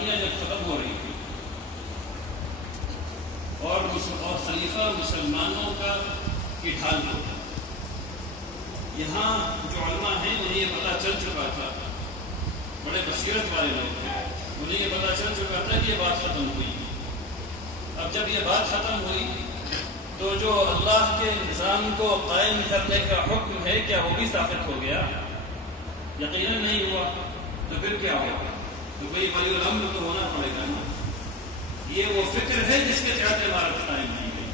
عثمانیہ جب ختم ہو رہی تھی اور خلیفہ مسلمانوں کا ڈھال ہوتا، یہاں جو علماء ہیں انہیں یہ پتہ چل چکا تھا، بڑے بصیرت والے لوگ تھے، انہیں یہ پتہ چل چکا تھا کہ یہ بات ختم ہوئی۔ اب جب یہ بات ختم ہوئی تو جو اللہ کے نظام کو قائم کرنے کا حکم ہے کیا وہ بھی ثابت ہو گیا؟ یقیناً نہیں ہوا۔ تو پھر کیا ہوگا؟ تو کوئی ولی الامر تو ہونا پڑے گا نا۔ یہ وہ فکر ہے جس کے تحت عمارت قائم کی گئی،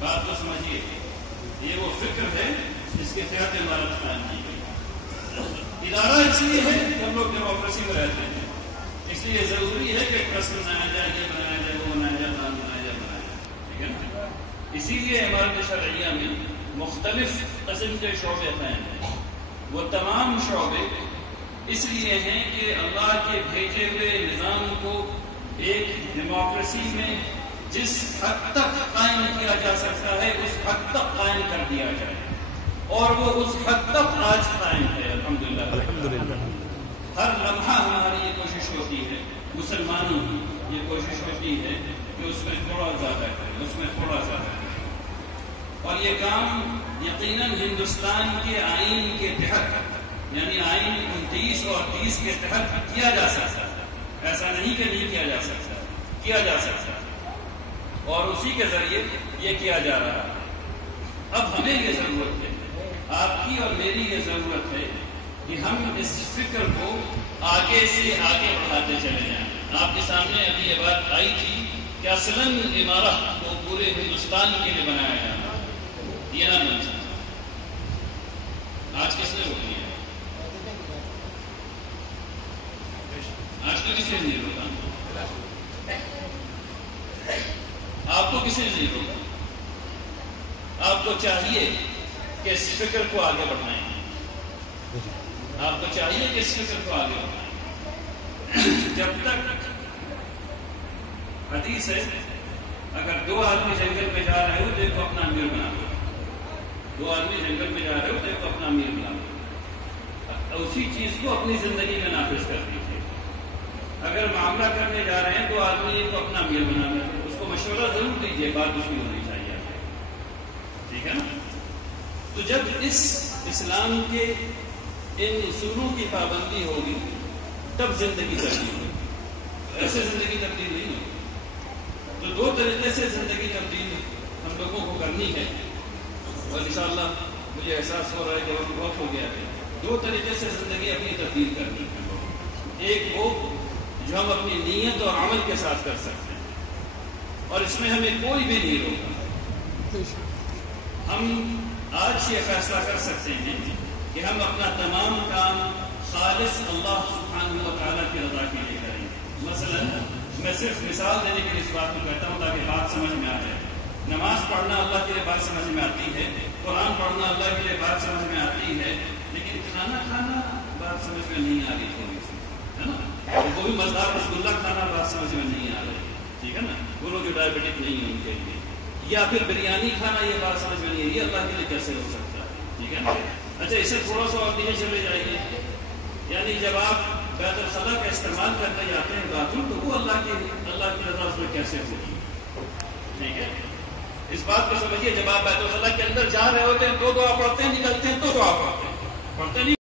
بات تو سمجھیے، یہ وہ فکر ہے جس کے تحت عمارت قائم کی گئی۔ ادارہ اس لیے ہے کہ ہم لوگ ڈیموکریسی میں رہتے ہیں، اس لیے ضروری ہے کہ ٹرسٹ بنایا جائے، یہ بنایا جائے، وہ بنایا جائے، پلان بنایا جائے، ٹھیک ہے نا۔ اسی لیے عمارت شرعیہ میں مختلف قسم کے شعبے قائم ہیں۔ وہ تمام شعبے اس لیے ہیں کہ اللہ کے بھیجے ہوئے نظام کو ایک ڈیموکریسی میں جس حد تک قائم کیا جا سکتا ہے اس حد تک قائم کر دیا جائے، اور وہ اس حد تک آج قائم ہے الحمدللہ۔ ہر لمحہ ہماری یہ کوشش ہوتی ہے، مسلمانوں کی یہ کوشش ہوتی ہے کہ اس میں تھوڑا زیادہ کریں، اس میں تھوڑا زیادہ کریں، اور یہ کام یقیناً ہندوستان کے آئین کے تحت، یعنی آئین 29 اور 30 کے تحت کیا جا سکتا ہے۔ ایسا نہیں کہ نہیں کیا جا سکتا، کیا جا سکتا ہے، اور اسی کے ذریعے یہ کیا جا رہا ہے۔ اب ہمیں یہ ضرورت ہے، آپ کی اور میری یہ ضرورت ہے کہ ہم اس فکر کو آگے سے آگے بڑھاتے چلے جائیں۔ آپ کے سامنے ابھی یہ بات آئی تھی کہ اصلاً عمارت کو پورے ہندوستان کے لیے بنایا جانا، یہ نہ بن سکتا۔ آج کس نے روک لیا؟ آج تو کسی نے نہیں روکا، آپ کو کسی نے نہیں روکا۔ آپ کو چاہیے کہ اس فکر کو آگے بڑھائیں، آپ کو چاہیے کہ اس فکر کو آگے بڑھائیں۔ جب تک حدیث ہے اگر دو آدمی جنگل میں جا رہے ہو تو ایک کو اپنا امیر بنا لو، دو آدمی جنگل میں جا رہے ہو تو ایک کو اپنا امیر بنا لو، اسی چیز کو اپنی زندگی میں نافذ کر دیجیے۔ اگر معاملہ کرنے جا رہے ہیں تو آدمی کو اپنا امیر بنا لیں، اس کو مشورہ ضرور دیجیے، بات اس کی ہونی چاہیے، ٹھیک ہے نا۔ تو جب اس اسلام کے ان اصولوں کی پابندی ہوگی تب زندگی تبدیل ہوگی، ایسے زندگی تبدیل نہیں ہوگی۔ تو دو طریقے سے زندگی تبدیل ہم لوگوں کو کرنی ہے، اور انشاءاللہ مجھے احساس ہو رہا ہے کہ وقت بہت ہو گیا ہے۔ دو طریقے سے زندگی اپنی تبدیل کرنی ہے، ایک وہ جو ہم اپنی نیت اور عمل کے ساتھ کر سکتے ہیں، اور اس میں ہمیں کوئی بھی نہیں روکا۔ ہم آج یہ فیصلہ کر سکتے ہیں کہ ہم اپنا تمام کام خالص اللہ سبحانہ و تعالیٰ کی رضا کے لیے کریں گے۔ مثلا میں صرف مثال دینے کے لیے اس بات کو کہتا ہوں تاکہ بات سمجھ میں آ جائے۔ نماز پڑھنا اللہ کے لیے بات سمجھ میں آتی ہے، قرآن پڑھنا اللہ کے لیے بات سمجھ میں آتی ہے، لیکن کھانا کھانا بات سمجھ میں نہیں آ رہی تھوڑی سی، ہے نا۔ وہ بھی مزدار رسگلہ کھانا بات سمجھ میں نہیں آ رہی، ٹھیک ہے نا۔ وہ لوگ جو ڈائبٹک نہیں ہیں ان کے لیے، یا پھر بریانی کھانا یہ بات سمجھ میں نہیں آ رہی، اللہ کے لیے کیسے ہو سکتا ہے، ٹھیک ہے نا۔ اچھا اسے تھوڑا سا اور نیچے چلے جائیے، یعنی جب آپ بیت الخلاء کا استعمال کرتے جاتے ہیں باتھ روم، تو وہ اللہ کی رضا اس میں کیسے ہوگی، ٹھیک ہے۔ اس بات کو سمجھیے، جب آپ بیت الخلاء کے اندر جا رہے ہوتے ہیں تو دعا پڑھتے ہیں، نکلتے ہیں تو دعا پڑھتے ہیں، پڑھتے نہیں۔